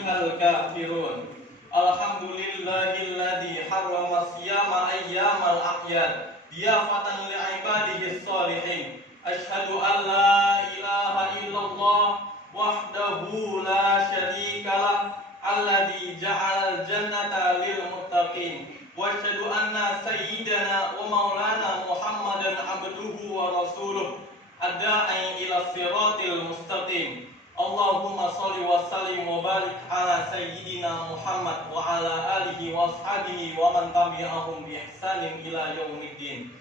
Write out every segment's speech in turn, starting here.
ulaikal kafirun. Alhamdulillahilladzi harrama siyama ayyamal a'yad diyafatan li'ibadihi sholihin. Asyhadu an la ilaha illallah wahdahu la syarikalah alladzi ja'al jannata lil muttaqin. Wa asyhadu anna sayyidana wa maulana Muhammadan abduhu wa rasuluh ad-da'i ila siratil mustaqim. Allahumma sholli wa sallim wa barik ala sayyidina Muhammad wa ala alihi wa ashabihi wa man tabi'ahum bi ihsanin ila yaumiddin.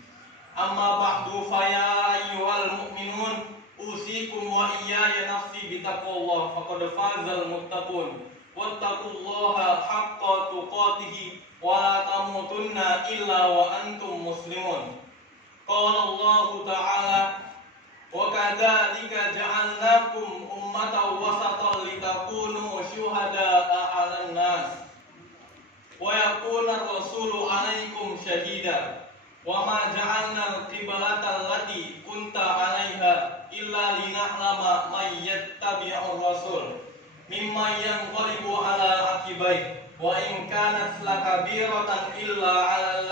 Amma ba'du, fa ya ayyuhal mu'minun usikum wa iyaya nafsi bi taqwallah faqad fazal muttaqun. Wattaqullaha haqqa tuqatih wa la tamutunna illa wa antum muslimun. Qala Allah ta'ala: wa kadzalika ja'alnakum ummatan wasatan litakunu syuhada'a 'alan nas wa yakuna ar-rasulu 'alaikum syahida wa ma ja'alna al-qiblata allati kunta 'alaiha illa lina'lama may yattabi'ur rasul mimman yanqalibu 'ala 'aqibai wa in kanat lakabiratan illa 'alal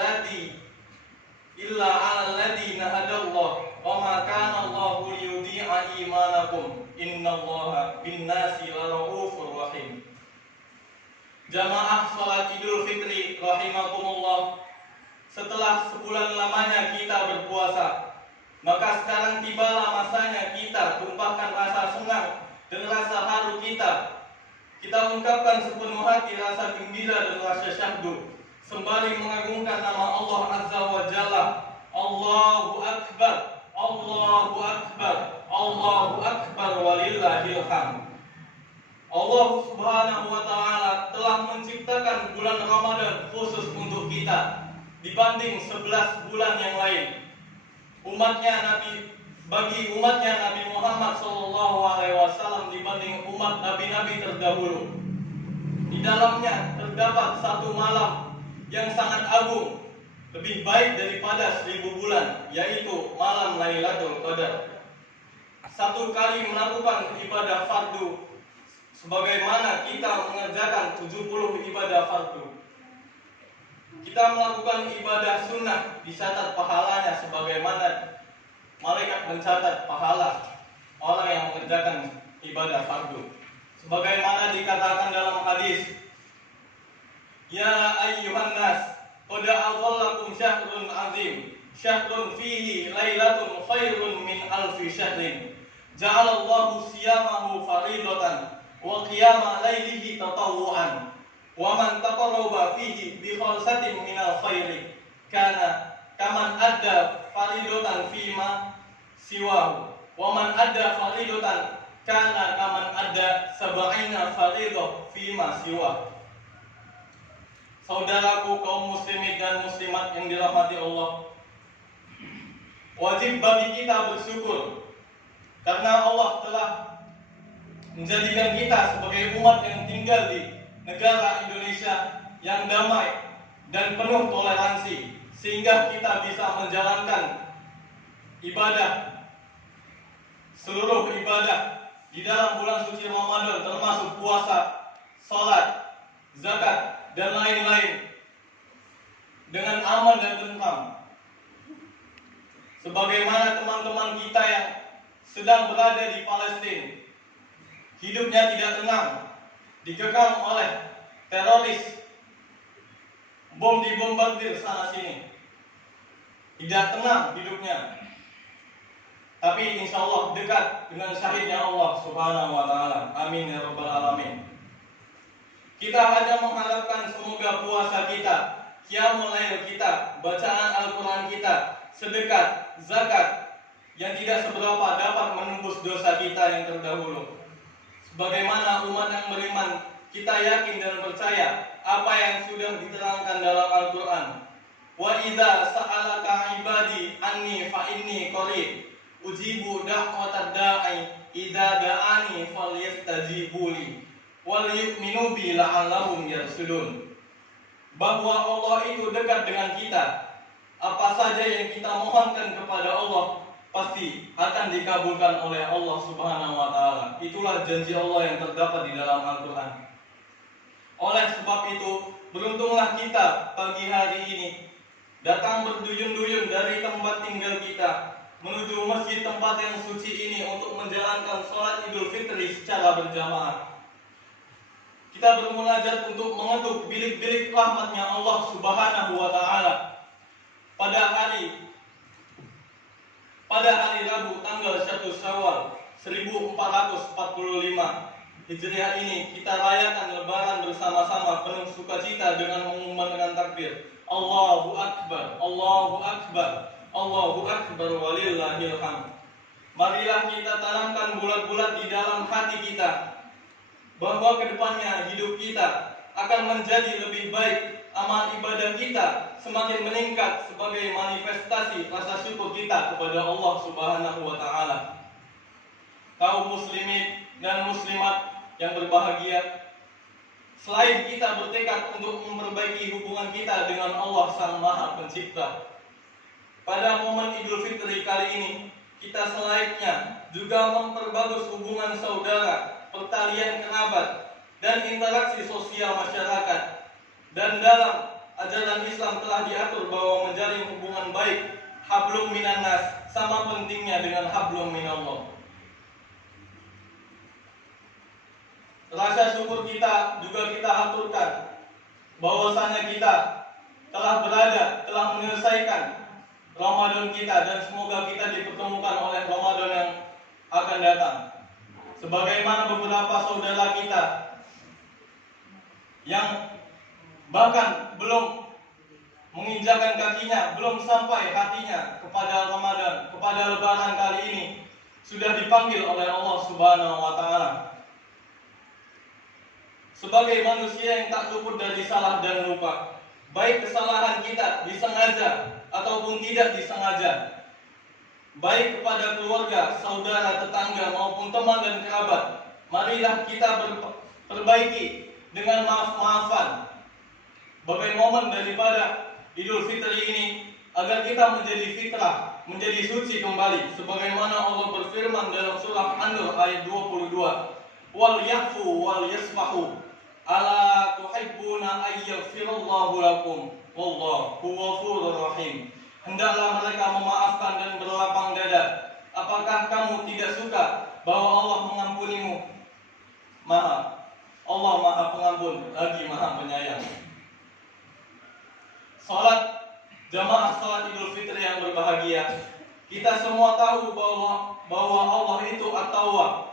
ladzi hadallahu wa ma kana Allahu liyudhi'a imanakum innallaha bin-nasi laraufur rahim. Jamaah salat Idul Fitri rahimakumullah. Setelah sebulan lamanya kita berpuasa, maka sekarang tibalah masanya kita tumpahkan rasa senang dan rasa haru kita. Kita ungkapkan sepenuh hati rasa gembira dan rasa syahdu sembari mengagungkan nama Allah Azza wa Jalla. Allahu Akbar, Allahu Akbar, Allahu Akbar walillahil hamd. Allah Subhanahu wa Ta'ala telah menciptakan bulan Ramadan khusus untuk kita dibanding 11 bulan yang lain. Bagi umatnya Nabi Muhammad SAW dibanding umat nabi-nabi terdahulu. Di dalamnya terdapat satu malam yang sangat agung, lebih baik daripada 1000 bulan, yaitu malam Lailatul Qadar. Satu kali melakukan ibadah fardu sebagaimana kita mengerjakan 70 ibadah fardu. Kita melakukan ibadah sunnah dicatat pahalanya sebagaimana malaikat mencatat pahala orang yang mengerjakan ibadah fardu. Sebagaimana dikatakan dalam hadis, ya ayyuhan nas qad adhallakum syahrun azim syahrun fihi lailatun khairun min alfi syahrin ja'alallahu siyamahu faridatan wa qiyama lailihi tatawwu'an wa man taqarraba fihi bi khalsatin minal khairi kana kaman adda faridatan fima siwahu wa man adda faridatan kana kaman adda sab'ina faridah fima siwahu. Saudaraku kaum muslimin dan muslimat yang dirahmati Allah, wajib bagi kita bersyukur karena Allah telah menjadikan kita sebagai umat yang tinggal di negara Indonesia yang damai dan penuh toleransi, sehingga kita bisa menjalankan seluruh ibadah di dalam bulan suci Ramadan, termasuk puasa, salat, zakat, dan lain-lain dengan aman dan tentram. Sebagaimana teman-teman kita yang sedang berada di Palestina, hidupnya tidak tenang, dikekang oleh teroris, bom dibombardir sana sini, tidak tenang hidupnya. Tapi insya Allah dekat dengan syahidnya Allah Subhanahu wa Ta'ala. Amin ya rabbal alamin. Kita hanya mengharapkan semoga puasa kita, qiyamul lail kita, bacaan Al-Quran kita, sedekah, zakat yang tidak seberapa dapat menembus dosa kita yang terdahulu. Sebagaimana umat yang beriman, kita yakin dan percaya apa yang sudah diterangkan dalam Al-Quran. Wa idza sa'alaka ibadi anni fa inni qarib ujibu da'watad da'i idza da'ani falyastajibuli wal yu'minu bi la'allahum yarshudun. Bahwa Allah itu dekat dengan kita. Apa saja yang kita mohonkan kepada Allah pasti akan dikabulkan oleh Allah Subhanahu wa Ta'ala. Itulah janji Allah yang terdapat di dalam Al-Quran. Oleh sebab itu, beruntunglah kita pagi hari ini datang berduyun-duyun dari tempat tinggal kita menuju masjid tempat yang suci ini untuk menjalankan sholat Idul Fitri secara berjamaah. Kita bermunajat untuk mengetuk bilik-bilik rahmatnya Allah Subhanahu wa Ta'ala pada hari Rabu tanggal 1 Syawal 1445 Hijriah ini kita rayakan Lebaran bersama-sama penuh sukacita dengan mengumandangkan takbir Allahu Akbar, Allahu Akbar, Allahu Akbar walillahil hamd. Marilah kita tanamkan bulat-bulat di dalam hati kita bahwa kedepannya hidup kita akan menjadi lebih baik, amal ibadah kita semakin meningkat sebagai manifestasi rasa syukur kita kepada Allah Subhanahu wa Ta'ala. Kaum muslimin dan muslimat yang berbahagia, selain kita bertekad untuk memperbaiki hubungan kita dengan Allah Sang Maha Pencipta, pada momen Idul Fitri kali ini kita selayaknya juga memperbagus hubungan saudara, pertalian kerabat, dan interaksi sosial masyarakat. Dan dalam ajaran Islam telah diatur bahwa menjalin hubungan baik, hablum minan nas, sama pentingnya dengan hablum minallah. Rasa syukur kita juga kita aturkan bahwasanya kita telah menyelesaikan Ramadan kita, dan semoga kita dipertemukan oleh Ramadan yang akan datang. Sebagaimana beberapa saudara kita yang bahkan belum menginjakkan kakinya, belum sampai hatinya kepada Ramadan, kepada Lebaran kali ini, sudah dipanggil oleh Allah Subhanahu wa Ta'ala. Sebagai manusia yang tak luput dari salah dan lupa, baik kesalahan kita disengaja ataupun tidak disengaja, baik kepada keluarga, saudara, tetangga maupun teman dan kerabat, marilah kita perbaiki dengan maaf-maafan. Bagai momen daripada Idul Fitri ini, agar kita menjadi fitrah, menjadi suci kembali, sebagaimana Allah berfirman dalam surah An-Nur ayat 22, wal yafu wal yasfahu ala tuhibbuna ayyaghfirallahu lakum wallahu ghafurur rahim. Hendaklah mereka memaafkan dan berlapang dada. Apakah kamu tidak suka bahwa Allah mengampunimu? Allah Maha Pengampun lagi Maha Penyayang. Salat jamaah salat Idul Fitri yang berbahagia, kita semua tahu bahwa Allah itu At-Tawwab,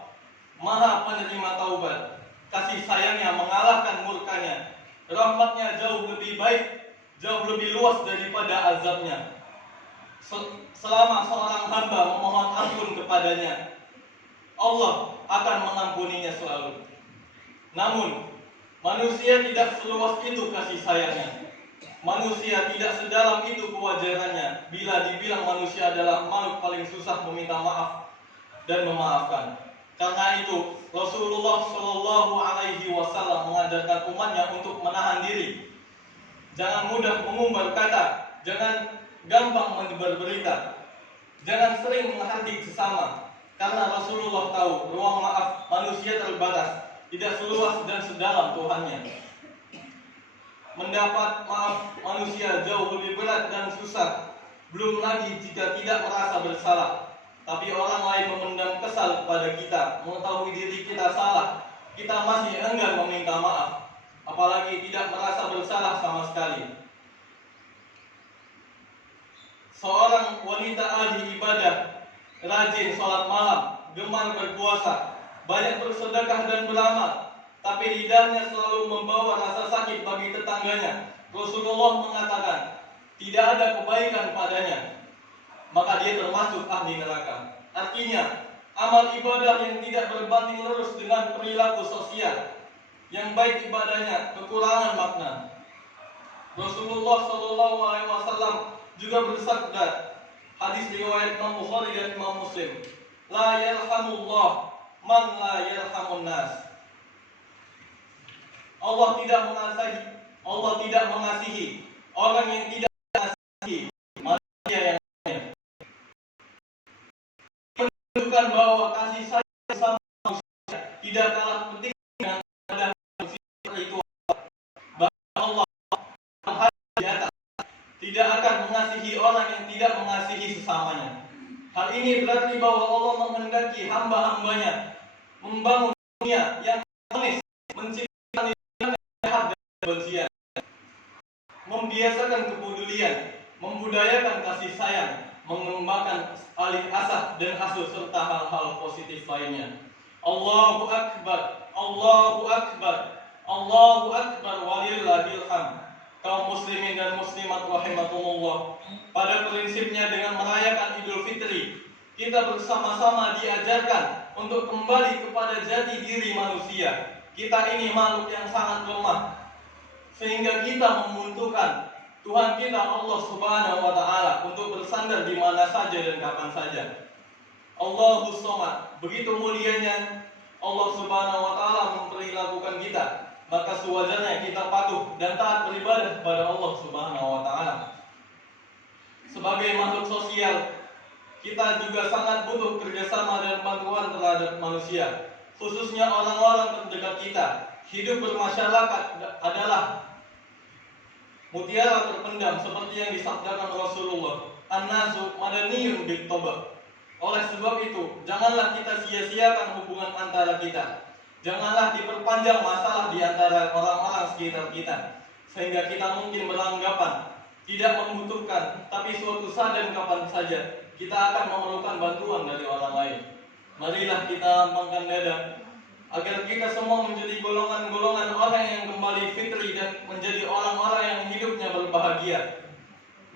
Maha Penerima Taubat. Kasih sayangnya mengalahkan murkanya. Rahmatnya jauh lebih baik, jauh lebih luas daripada azabnya. Selama seorang hamba memohon ampun kepadanya, Allah akan mengampuninya selalu. Namun, manusia tidak seluas itu kasih sayangnya. Manusia tidak sedalam itu kewajarannya bila dibilang manusia adalah makhluk paling susah meminta maaf dan memaafkan. Karena itu, Rasulullah Shallallahu Alaihi Wasallam mengajarkan umatnya untuk menahan diri. Jangan mudah mengumbar kata, jangan gampang menyebar berita, jangan sering menghardik sesama. Karena Rasulullah tahu ruang maaf manusia terbatas, tidak seluas dan sedalam Tuhannya. Mendapat maaf manusia jauh lebih berat dan susah. Belum lagi jika tidak merasa bersalah, tapi orang lain memendam kesal kepada kita, mengetahui diri kita salah, kita masih enggan meminta maaf, apalagi tidak merasa bersalah sama sekali. Seorang wanita ahli ibadah, rajin sholat malam, gemar berpuasa, banyak bersedekah dan beramal, tapi lidahnya selalu membawa rasa sakit bagi tetangganya. Rasulullah mengatakan, tidak ada kebaikan padanya, maka dia termasuk ahli neraka. Artinya, amal ibadah yang tidak berbanding lurus dengan perilaku sosial, yang baik ibadahnya kekurangan makna. Rasulullah Shallallahu Alaihi Wasallam juga bersabda, hadis riwayat Imam Bukhari dan Imam Muslim, la yarhamullah man la yarhamun nas. Allah tidak mengasihi orang yang tidak mengasihi manusia yang lain. Menunjukkan bahwa kasih sayang sama manusia tidak kalah penting dengan pada manusia itu. tidak akan mengasihi orang yang tidak mengasihi sesamanya. Hal ini berarti bahwa Allah menghendaki hamba-hambanya membangun dunia yang harmonis, menciptakan yang sehat dan kebersihan, membiasakan kepedulian, membudayakan kasih sayang, mengembangkan alih asah dan asuh serta hal-hal positif lainnya. Allahu Akbar, Allahu Akbar, Allahu Akbar, walillahil hamd. Kaum muslimin dan muslimat rahimakumullah, pada prinsipnya dengan merayakan Idul Fitri, kita bersama-sama diajarkan untuk kembali kepada jati diri manusia. Kita ini makhluk yang sangat lemah, sehingga kita membutuhkan Tuhan kita Allah Subhanahu wa Ta'ala untuk bersandar di mana saja dan kapan saja. Allahus Somad, begitu mulianya Allah Subhanahu wa Ta'ala memperlakukan kita, maka sewajarnya kita patuh dan taat beribadah kepada Allah Subhanahu wa Ta'ala. Sebagai makhluk sosial, kita juga sangat butuh kerjasama dan bantuan terhadap manusia, khususnya orang-orang terdekat kita. Hidup bermasyarakat adalah mutiara terpendam seperti yang disabdakan Rasulullah, an-nasu madaniyun bit-toba. Oleh sebab itu, janganlah kita sia-siakan hubungan antara kita. Janganlah diperpanjang masalah di antara orang-orang sekitar kita, sehingga kita mungkin beranggapan tidak membutuhkan, tapi suatu saat dan kapan saja kita akan memerlukan bantuan dari orang lain. Marilah kita lapangkan dada agar kita semua menjadi golongan-golongan orang yang kembali fitri dan menjadi orang-orang yang hidupnya berbahagia.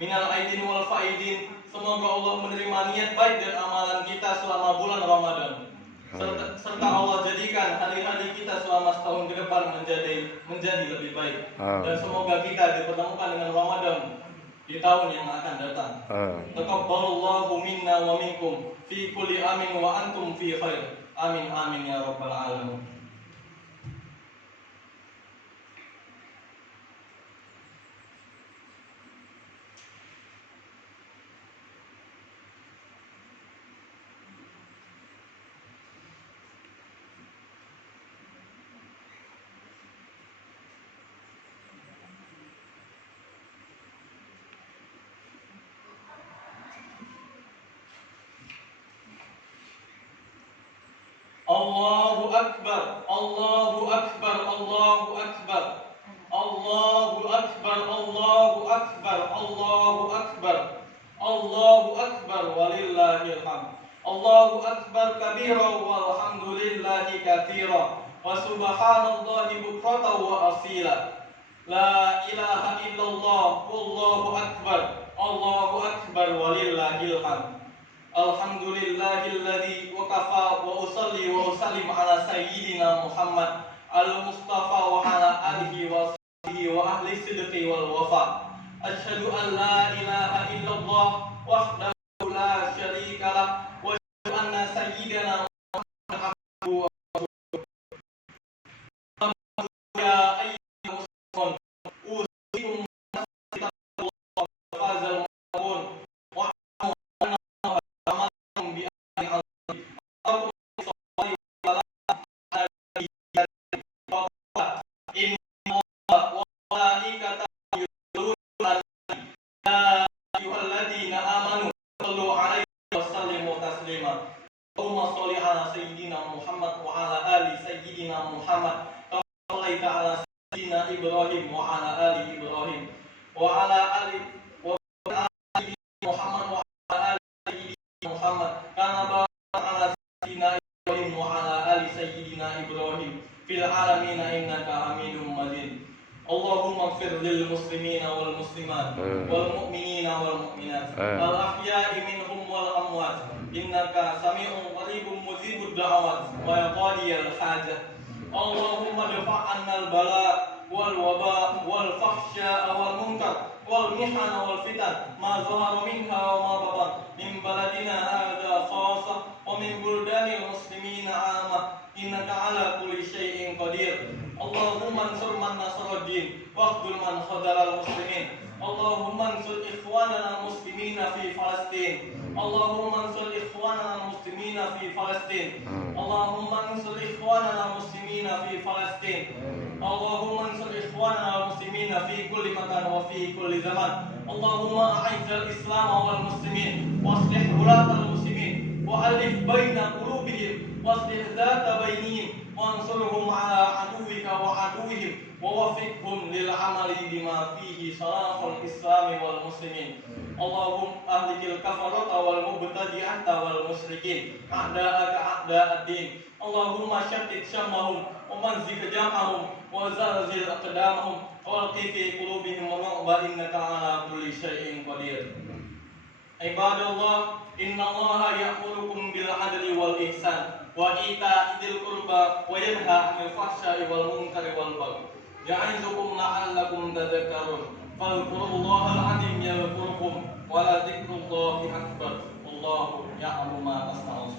Minal aidin wal faidin. Semoga Allah menerima niat baik dan amalan kita selama bulan Ramadan. Serta Allah jadikan hari-hari kita selama setahun ke depan menjadi lebih baik. Dan semoga kita dipertemukan dengan Ramadan di tahun yang akan datang. Taqabbalallahu minna wa minkum fi kulli amin wa antum fi khair. Amin amin ya rabbal alamin. Allahu Akbar, Allahu Akbar, Allahu Akbar, Allahu Akbar, Allahu Akbar, Allahu Akbar, Allahu Akbar, walillahil hamd. Allahu Akbar kabira walhamdulillahi katsira wa subhanallahi bukratan wa asila. La ilaha illallah wallahu akbar, Allahu Akbar, walillahil hamd. Alhamdulillahilladzi waqafa wa usalli wa usallim ala sayyidina Muhammad al-Mustafa wa ala alihi wa sahbihi wa ahli sidqi wal wafa. Asyhadu an la ilaha illallah wahdahu la syarika lah wa asyhadu anna sayyidina Muhammadan abduhu wa rasuluh. Ya ayyuhal muslimun usikum bittaqwallah wa fazal mu'minun. Allahumma sholli ala sayyidina Muhammad wa ala ali sayyidina Muhammad kama shallaita ala sayyidina Ibrahim wa ala ali Ibrahim wa ala ali Muhammad wa ala ali sayyidina Muhammad kama barakta ala sayyidina Ibrahim wa ala ali sayyidina Ibrahim fil alamin innaka Hamidum Majid. Allahumma ighfir lil muslimina wal muslimat wal mu'minina wal mu'minat al ahya'i minhum wal amwat innaka sami'un qaribun mujibud da'awat wa yaqdiyal hajat. Allahumma dafa' 'annal bala wal waba wal fahsya wal munkar wal mihana wal fitan ma zahara minha wa ma batan min baladina hadha khassa wa min buldanil muslimina 'amma innaka 'ala kulli syai'in qadir. Allahumma ansur man nasara ad-din waqtul man khadara al-muslimin. Allahumma ansur ikhwanana al-muslimina fi Palestin. Allahumma ansur ikhwanana al-muslimina fi Palestin. Allahumma ansur ikhwanana al-muslimina fi Palestin. Allahumma ansur ikhwanana al-muslimina المسلمين في كل مكان وفي كل زمان. اللهم أعز الإسلام والمسلمين وأصلح ولاة المسلمين وألف بين قلوبهم واصلح ذات بينهم وانصرهم على عدوك وعدوهم ووفقهم للعمل بما فيه صلاح الإسلام والمسلمين. اللهم أهلك الكفرة والمبتدعة والمشركين أعداءك أعداء الدين. اللهم شتت شمهم ومزق جمعهم وزلزل أقدامهم والق في قلوبهم الرعب إنك على كل شيء قدير. عباد الله إن الله يأمركم بالعدل والإحسان وإيتاء ذي القربى وينهى عن الفحشاء والمنكر والبغي يعظكم لعلكم تذكرون. فاذكروا الله العظيم يذكركم ولذكر الله أكبر. والله يعلم ما تصنعون.